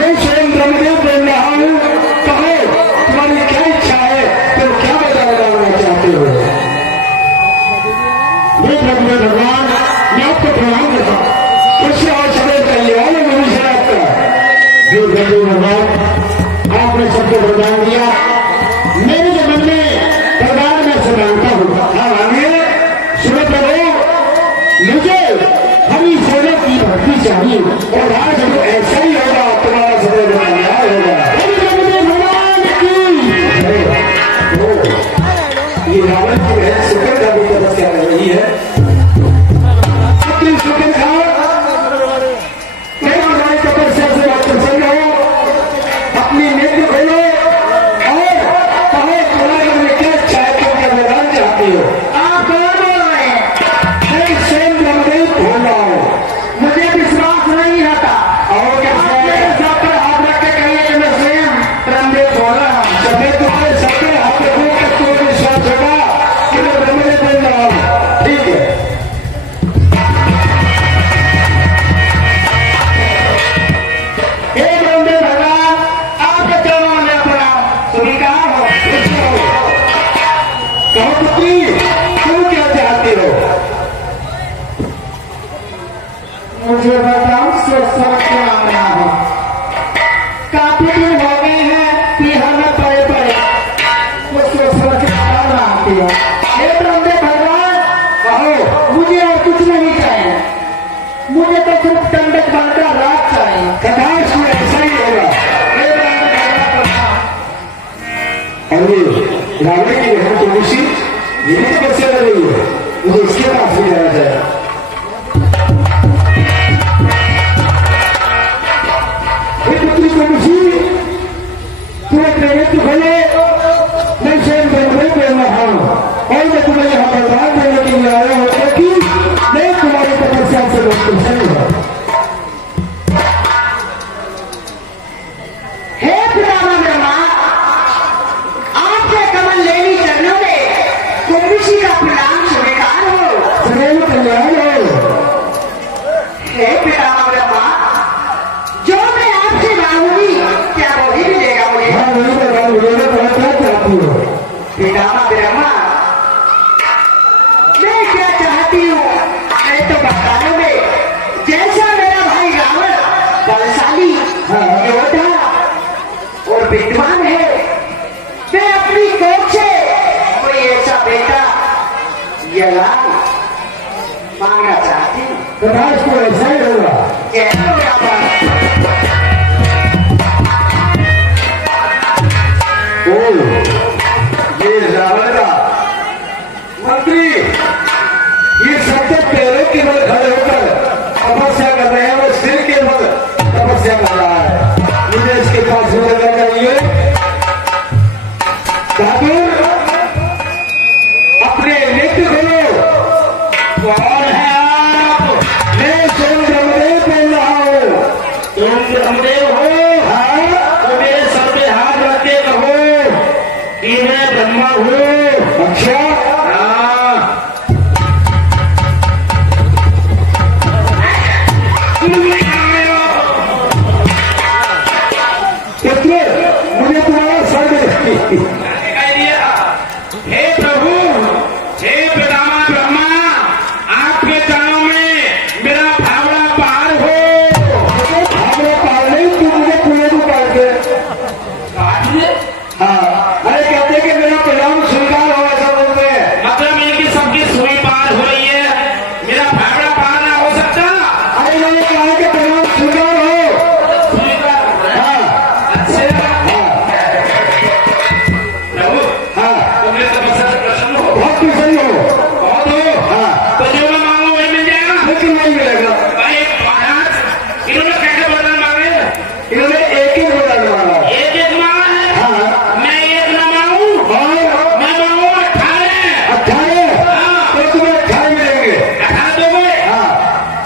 मैं स्वयं ब्रह्मदेव बोल रहा हूँ, कहो तुम्हारी क्या इच्छा है, तो और आज ऐसा ही होगा, तुम्हारा समय बनाया होगा। ये रावण की बहन शुक्र का भी तपस्या कर रही है। अपनी शुक्र का हमारी तपस्या से आप प्रसन्न हो, अपनी नेत्र खोलो और कहो तुम्हारे में क्या चाहते हो, क्या वरदान चाहती हो। आप कौन बोल रहे हैं? मैं स्वयं ब्रह्मदेव बोल रहा हूँ। मुझे विश्वास नहीं आता। और क्या सब पर हाथ रख के कहिए कि मैं स्वयं ब्रह्मदेव बोल रहा हूँ। जब मैं तुम्हारे सबके हाथ रखूँ तब तुम्हें विश्वास होगा कि मैं ब्रह्मदेव बोल रहा हूँ। ठीक है, हे ब्रह्मदेव भगवान, आपके चरणों में मेरा प्रणाम स्वीकार हो। कहो पुत्री तुम क्या चाहती हो। मुझे बताओ स्वस्थ आना हो। काफी दिन हो गए हैं कि हमें पड़े पड़े उसको स्वस्थ आती हो। हे ब्रह्मदेव भगवान, कहो मुझे और कुछ नहीं चाहिए। मुझे तो सिर्फ दंडक बनकर रात चाहिए। कथाश में ऐसा ही होगा। हे ब्रह्मदेव भगवान, और ये रावण की बहन तुलसी यही तपस्या कर रही है, मुझे इसके पास भी जाना चाहिए। हे पुत्री तुलसी, तुम अपने नेत्र खोलो, मैं स्वयं ब्रह्मदेव बोल रहा हूँ और मैं तुम्हें यहाँ वरदान देने के लिए आया हूँ कि मैं तुम्हारी तपस्या से बहुत प्रसन्न हूँ। हे पितामह ब्रह्मा, आपके कमल लेनी चरणों में तुलसी का प्रणाम स्वीकार हो। सदैव कल्याण हो। हे पितामह ब्रह्मा, जो मैं आपसे मांगूंगी क्या वो भी मिलेगा मुझे? हाँ वही वरदान मिलेगा, तुम्हें क्या चाहती हो। पितामह ब्रह्मा, मैं क्या चाहती हूँ मैं तो बता दूंगी। जैसा मेरा भाई रावण बलशाली योद्धा और विद्वान है, मैं अपनी कोख से कोई ऐसा बेटा या लाल मांगना चाहती हूँ। कथाश को ऐसा ही होगा। कैसा होगा बात? ओ, ये रावण का मंत्री, ये सबसे पैरों के बल खड़े होकर तपस्या कर रहे हैं, वो सिर के बल तपस्या कर रहा है। मुझे इसके पास गुजरना चाहिए। बहादुर अपने नेत्र खोलो। कौन है आप? मैं स्वयं ब्रह्मदेव बोल रहा हूँ। तुम ब्रह्मदेव हो? हाँ, तो मेरे सर पे हाथ रख के कहो कि मैं ब्रह्मा हूँ। अच्छा हाँ। पुत्र, मुझे तुम्हारा सर देखी। दिखाई दिया। हे प्रभु, हे पितामह ब्रह्मा, आपके चरणों में मेरा भावड़ा पार हो। हमने पाल नहीं, तू मुझे कुएं को पाल के। हाँ, अरे कहते कि मेरा प्रणाम स्वीकार हो, ऐसा बोलते हैं। मतलब ये कि सबकी सुई पार हो रही है, मेरा भावड़ा पार ना हो सकता। अरे मैंने कहा कि प्रणाम स्वीकार हो। सुई पार हो रहा है। हाँ अच्छा प्रभु, हाँ, तुमने तपस्या से प्रसन्न हो? बहुत प्रसन्न हो। बहुत हो? हाँ, तो जो मैं मांगू वही मिल जाएगा। लेकिन नहीं मिलेगा। भाई महाराज, इन्होंने कैसे वरदान मांगे? इन्होंने एक ही वरदान मांगा। एक एक मांगा है। हाँ, मैं एक न मांगू, और मैं मांगू 18। 18 हाँ। तो तुम्हें 18 मिलेंगे। 18 दोगे? हाँ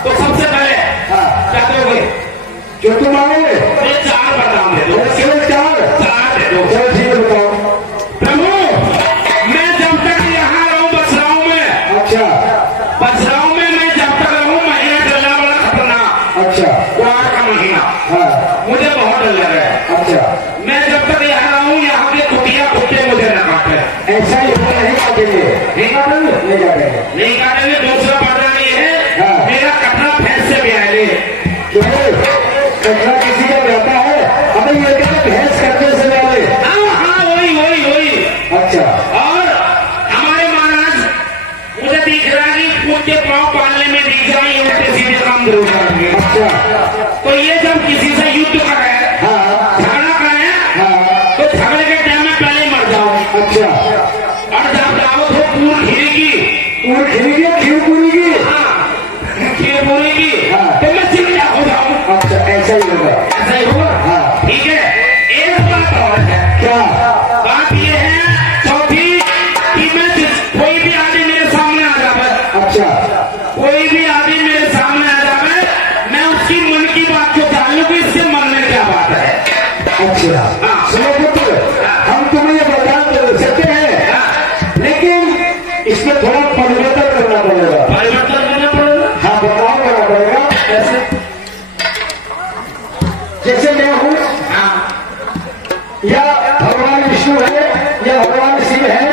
तो सबसे पहले हाँ, क्या दोगे? जो तुम मांगोगे मुझे 4 वरदान दे दो। केवल 4। 4 दे दो। चलो ठीक है, बताओ। प्रभु, मैं जब तक यहाँ रहूं बसराऊ में, अच्छा बसराऊ में मैं जब तक रहूं, महीना चलना बड़ा खतरनाक। अच्छा, क्वार का महीना हाँ मुझे बहुत डर लग रहा है। अच्छा, मैं जब तक यहाँ रहूं, यहाँ के कुटिया कुत्ते मुझे न काटे। ऐसा ही होगा, नहीं काटेंगे। नहीं काटेंगे? नहीं काटेंगे। नहीं काटेंगे। दूसरा वरदान ये है, हाँ। मेरा कपड़ा भैंस से ब्याह ले। क्यों? कटना किसी का रहता है। अबे ये कहते भैंस करने से पहले। हाँ हाँ, वही वही वही। अच्छा, और हमारे महाराज, मुझे दिख रहा है कि खुद के पाँव पालने में दिख जाए, उल्टे सीधे काम जरूर करेंगे। अच्छा, अच्छा, और जब दावत हो पूरी खीर की, पूरी खीर की, खीर पूरी की। हाँ, खीर पूरी की, हाँ। तो मैं चिमटा हो जाऊं। अच्छा, ऐसा ही होगा। ऐसा ही होगा। हाँ। ठीक है, एक बात और है। क्या? बात ये है चौथी कि मैं कोई भी आदमी मेरे सामने आ जावे, अच्छा, कोई भी आदमी मेरे सामने आ जावे, मैं उसकी मन की बात को जान लूं कि इसके मन में क्या बात है। अच्छा। हाँ। सुनो पुत्र, हम तुम्हें ये बता तो सकते हैं, हाँ, लेकिन इसमें थोड़ा परिवर्तन करना पड़ेगा। परिवर्तन करना पड़ेगा। हाँ, बदलाव करना पड़ेगा। कैसे? जैसे मैं हूँ, हाँ, या भगवान विष्णु है, या भगवान शिव है,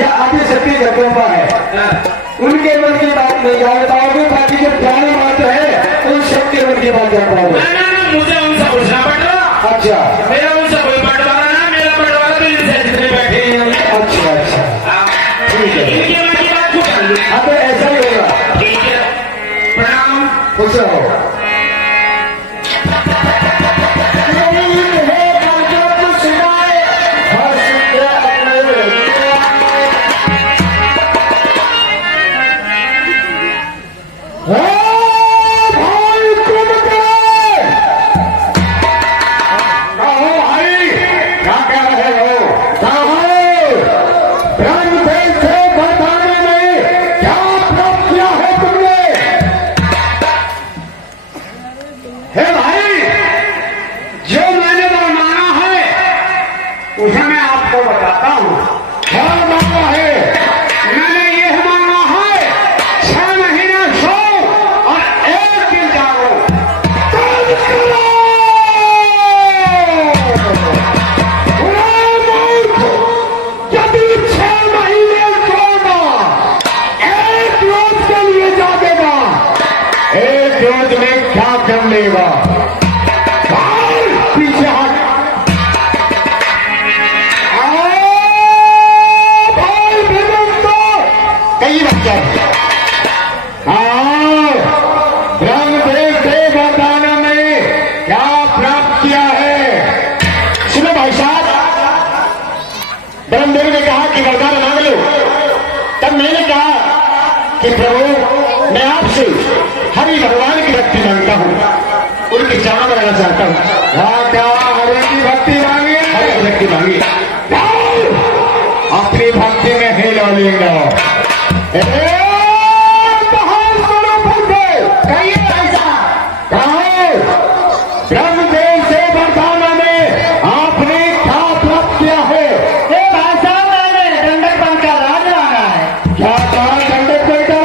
या आदि शक्ति जगदम्बा है, हाँ, उनके मन की बात नहीं जान पाओगे। बाकी जो प्राणी मात्र है उन सबके मन की बात जान पाओगे। ना, मुझे उनसे पूछना पड़ेगा। अच्छा, मेरा उनसे कोई बंटवारा ना, मेरा बंटवारा तो इनसे जितने बैठे हैं। अच्छा, अच्छा, हाँ, ठीक है। इनके मन की बात को जान लूं। हाँ, तो ऐसा ही होगा। ठीक है, प्रणाम। खुश रहो। उसे मैं आपको बताता हूँ। क्या मांगा है? मैंने ये मांगा है 6 महीना सो और 1 दिन जागो। यदि 6 महीने सोना, 1 रोज के लिए जागेगा, 1 रोज में क्या कर लेगा? पीछे हट। भाई भगवंतो, कई बच्चे ब्रह्मदेव से वरदान में क्या प्राप्त किया है? सुनो भाई साहब, ब्रह्मदेव ने कहा कि वरदान मांग लो। तब मैंने कहा कि प्रभु, मैं आपसे हरि भगवान की भक्ति मांगता हूँ, उनकी चाह बनाना चाहता हूँ। क्या हरि की भक्ति मांगी? हरि की भक्ति मांगी। अपनी भक्ति में ही लो लेंगे। ब्रह्मदेव से वरदान में आपने क्या प्राप्त किया है? भाई साहब, मैंने दंडक बन का राज मांगा है। क्या कहा? दंडक बेटा?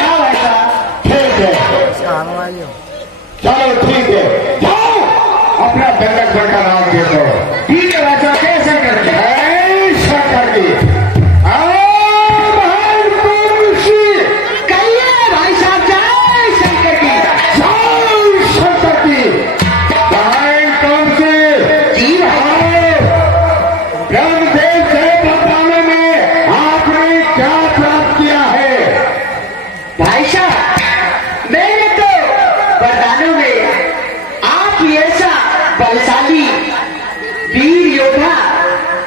हाँ भाई साहब। ठीक है, चलो ठीक है, जाओ अपना दंडक बन का नाम दे दो। ठीक है भाई साहब, कैसे करके? ऐसा करके कहिए भाई साहब, जय शंकर की। जी भाई। ब्रह्मदेव से वरदान में आपने क्या प्राप्त किया है? भाई साहब, मैंने तो वरदानों में आप ही ऐसा बलशाली वीर योद्धा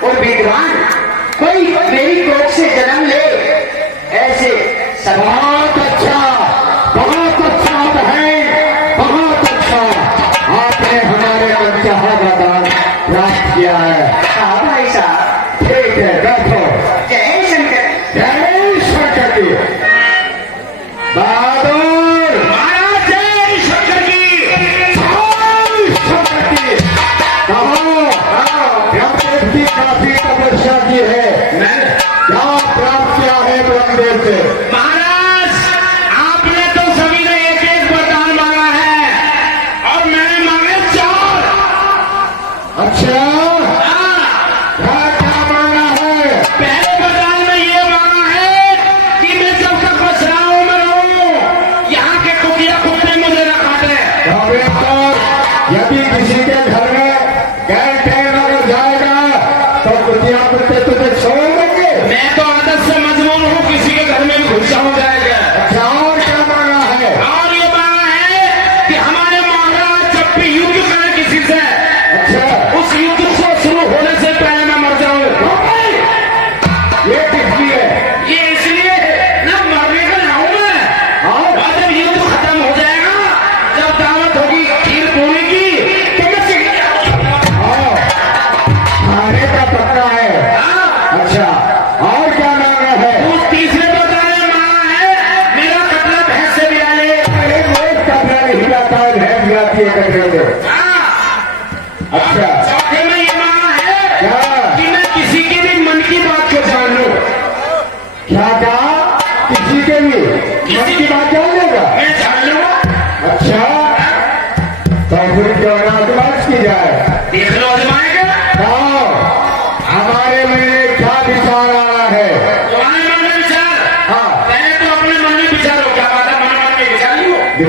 और विद्वान कोई मेरी कोख से जन्म ले, ऐसे सभा। बहुत अच्छा है, बहुत अच्छा। आपने हमारे मन चाहा वरदान प्राप्त किया है। हाँ भाई साहब। ठीक है, बैठो। जय शंकर। जय शंकर की। बहादुर, महाराज जय शंकर की। जय शंकर की। कहो, ब्रह्मदेव की काफी तपस्या की है, क्या प्राप्त किया है ब्रह्मदेव से? महाराज, आपने तो सभी ने एक एक वरदान मांगा है और मैंने मांगे 4। अच्छा, हाँ, क्या मांगा है? पहले वरदान में ये मांगा है कि मैं जब तक बसराओं में रहूं, यहाँ के कुतिया कुत्ते मुझे न काटे। यदि किसी के घर में गैर टैन अगर जाएगा तो कुतिया कुत्ते तुझे छोड़ देंगे। मैं तो आदत से मजबूर हूँ, किसी के घर में भी घुस जाऊं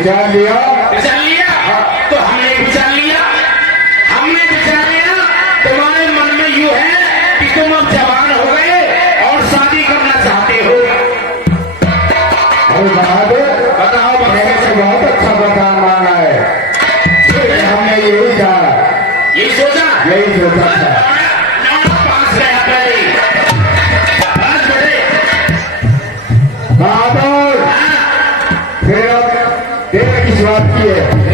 विचार लिया। विचार लिया तो हमने विचार लिया, हमने विचार लिया। तुम्हारे मन में यूं है कि तुम अब जवान हो गए और शादी करना चाहते हो। अरे बहादुर, बताओ मैंने तो बहुत अच्छा वरदान मांगा है। हमने यही कहा, यही सोचा था। पास गया पहले आज बड़े बहादुर, फिर अब देर किस बात की है?